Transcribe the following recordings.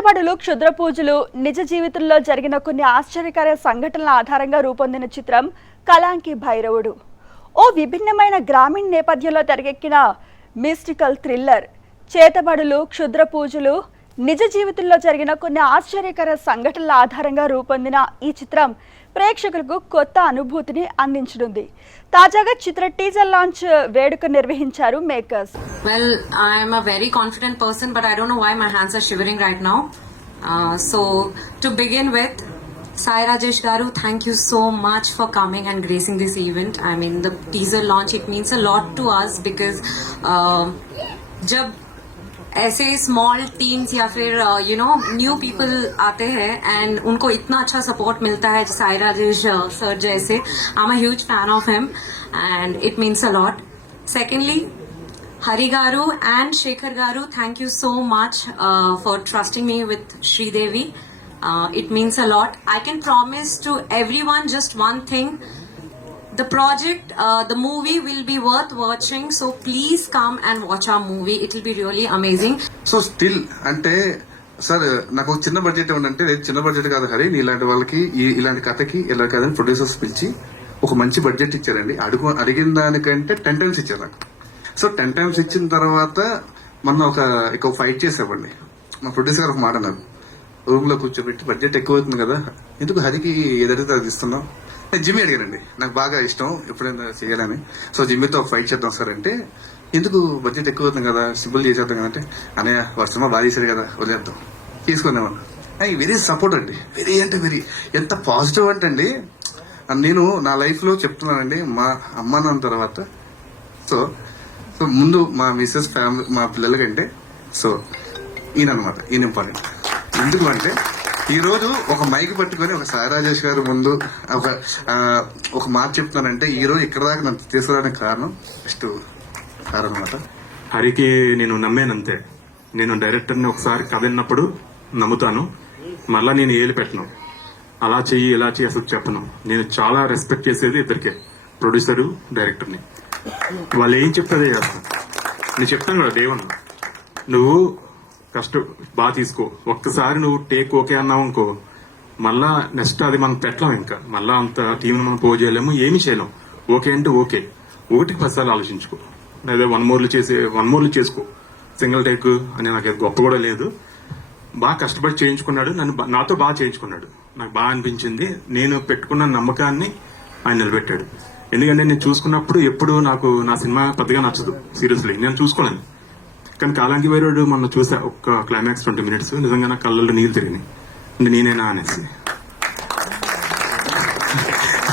చేతబడులు, క్షుద్ర పూజలు, నిజ జీవితంలో జరిగిన కొన్ని ఆశ్చర్యకర సంఘటనల ఆధారంగా రూపొందిన చిత్రం కలాంకి భైరవుడు. ఓ విభిన్నమైన గ్రామీణ నేపథ్యంలో తెరకెక్కిన మిస్టికల్ థ్రిల్లర్. చేతబడులు, క్షుద్ర పూజలు, నిజ జీవితంలో జరిగిన కొన్ని ఆశ్చర్యకర సంఘటనల ఆధారంగా రూపొందిన ఈ చిత్రం ప్రేక్షకులకు కొత్త అనుభూతిని అందించనుంది. తాజాగా చిత్ర టీజర్ లాంచ్ వేడుక నిర్వహించారు makers. Well, I am a very confident person, but I don't know why my hands are shivering right now. So, to begin with, Sai Rajesh Garu, thank you so much for coming and gracing this event. I mean, the teaser launch, it means a lot to us because जब ऐसे small teams या फिर new people आते हैं and उनको इतना अच्छा support मिलता है साई राजेश सर जैसे, I am a huge fan of him and it means a lot. Secondly, Hari Garu and Shekhar Garu, thank you so much for trusting me with Sridevi. It means a lot. I can promise to everyone just one thing. The project, the movie will be worth watching. So please come and watch our movie. It will be really amazing. So still, అంటే sir నాకు చిన్న budget ఏమంటే చిన్న budget కాదు హరి, ఇలాంటి వాళ్ళకి ఇలాంటి కథకి ఇలా కథని ప్రొడ్యూసర్స్ పిలిచి ఒక మంచి బడ్జెట్ ఇచ్చారండి. అడిగిన దానికంటే 10 times ఇచ్చారు నాకు. సో 10 times ఇచ్చిన తర్వాత మొన్న ఒక ఫైట్ చేసామండి. మా ప్రొడ్యూసర్ గారు ఒక మాట అన్నారు, రూమ్ లో కూర్చోబెట్టి బడ్జెట్ ఎక్కువ అవుతుంది కదా, ఎందుకు హరికి ఏదైతే అది ఇస్తున్నాం. నేను జిమ్మి అడిగానండి, నాకు బాగా ఇష్టం ఎప్పుడైనా చేయాలని. సో జిమ్మితో ఒక ఫైట్ చేద్దాం సార్ అంటే, ఎందుకు బడ్జెట్ ఎక్కువ అవుతుంది కదా, సింపుల్ చేసేద్దాం కదా అంటే, అనే వర్షమా బాగా చేశాడు కదా వదిలేద్దాం తీసుకున్నామని. వెరీ సపోర్ట్ అండి, వెరీ అంటే వెరీ. ఎంత పాజిటివ్ అంటే అండి, నేను నా లైఫ్ లో చెప్తున్నానండి, మా అమ్మ నాన్న తర్వాత సో ముందు మా మిస్సెస్ ఫ్యామిలీ మా పిల్లల కంటే సో ఈయన ఇంపార్టెంట్. ఎందుకు అంటే ఈ రోజు ఒక మైక్ పట్టుకొని ఒక సాయి రాజేష్ గారు ముందు ఒక మాట చెప్తానంటే ఈ రోజు ఇక్కడ దాకా నన్ను తీసుకురావడానికి కారణం ఫస్ట్ అనమాట. హరికి నేను నమ్మేనంతే. నేను డైరెక్టర్ని ఒకసారి కథ విన్నప్పుడు నమ్ముతాను, మళ్ళా నేను ఏలు పెట్టను, అలా చెయ్యి ఇలా చెయ్యి అసలు చెప్పను. నేను చాలా రెస్పెక్ట్ చేసేది ఇద్దరికే, ప్రొడ్యూసరు డైరెక్టర్ని. వాళ్ళు ఏం చెప్తాదే చేస్తాను. నేను చెప్తాను కూడా, దేవుడు నువ్వు కష్టం బాగా తీసుకో, ఒక్కసారి నువ్వు టేక్ ఓకే అన్నావు అనుకో, మళ్ళా నెక్స్ట్ అది మనం పెట్టలేం, ఇంకా మళ్ళా అంత టీం మనం పో చేయలేము, ఏమీ చేయలేము. ఓకే అంటే ఓకే, 1-10 సార్లు ఆలోచించుకో, లేదా 1 మోర్లు చేసుకో. సింగిల్ టేక్ అని నాకు గొప్ప కూడా లేదు. బాగా కష్టపడి చేయించుకున్నాడు, నాతో బాగా చేయించుకున్నాడు, నాకు బాగా అనిపించింది. నేను పెట్టుకున్న నమ్మకాన్ని ఆయన నిలబెట్టాడు. ఎందుకంటే నేను చూసుకున్నప్పుడు ఎప్పుడు నాకు నా సినిమా పెద్దగా నచ్చదు, సీరియస్లీ నేను చూసుకోలేను. కానీ కాలాంకి భైరవుడు మొన్న చూసా, ఒక్క క్లైమాక్స్ 20 minutes, నిజంగా నా కళ్ళల్లో నీళ్ళు తిరిగినాయి. నేనేనా అనేసి.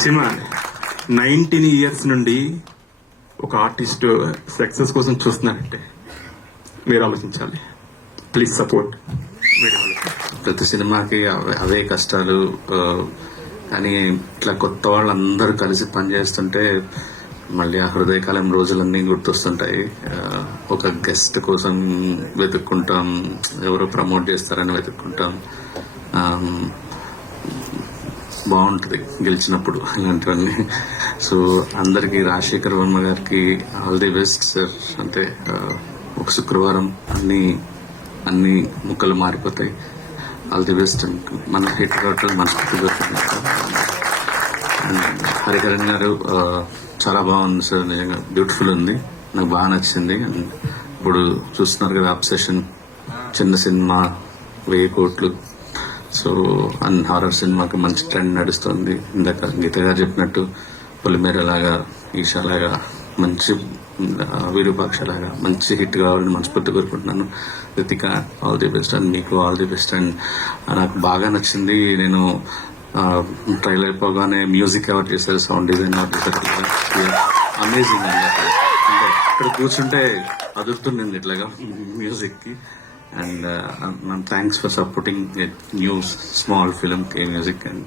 సినిమా 19 years నుండి ఒక ఆర్టిస్ట్ సక్సెస్ కోసం చూస్తున్నారంటే మీరు ఆలోచించాలి. Please support. ప్రతి సినిమాకి అవే కష్టాలు, కానీ ఇట్లా కొత్త వాళ్ళందరూ కలిసి పనిచేస్తుంటే మళ్ళీ ఆ హృదయకాలం రోజులన్నీ గుర్తొస్తుంటాయి. ఒక గెస్ట్ కోసం వెతుక్కుంటాం, ఎవరో ప్రమోట్ చేస్తారని వెతుక్కుంటాం. బాగుంటుంది గెలిచినప్పుడు ఇలాంటివన్నీ. సో అందరికి, రాజశేఖర్ వర్మ గారికి ఆల్ ది బెస్ట్ సార్. అంటే ఒక శుక్రవారం అన్ని ముక్కలు మారిపోతాయి. All the best. మన హిట్ కావటం మనస్ఫూర్తిగా. హరికరణ్ గారు చాలా బాగుంది సార్, నిజంగా బ్యూటిఫుల్ ఉంది, నాకు బాగా నచ్చింది. అండ్ ఇప్పుడు చూస్తున్నారు కదా అబ్సెషన్, చిన్న సినిమా 1000 కోట్లు. సో అండ్ హారర్ సినిమాకి మంచి ట్రెండ్ నడుస్తుంది. ఇందాక గీత గారు చెప్పినట్టు పొలిమేర లాగా, ఈషా లాగా, మంచి విరూపాక్ష లాగా మంచి హిట్ కావాలని మనస్ఫూర్తి కోరుకుంటున్నాను. Ritika all the best, and మీకు ఆల్ ది బెస్ట్. అండ్ నాకు బాగా నచ్చింది, నేను ట్రైలర్ అయిపోగానే మ్యూజిక్ ఎవరు చేశారు, సౌండ్ డిజైన్ ఎవరు చేశారు, అమేజింగ్ అండి. అంటే ఇక్కడ కూర్చుంటే అదురుతుంది ఇట్లాగా మ్యూజిక్ కి. And thanks for supporting new small film K music. And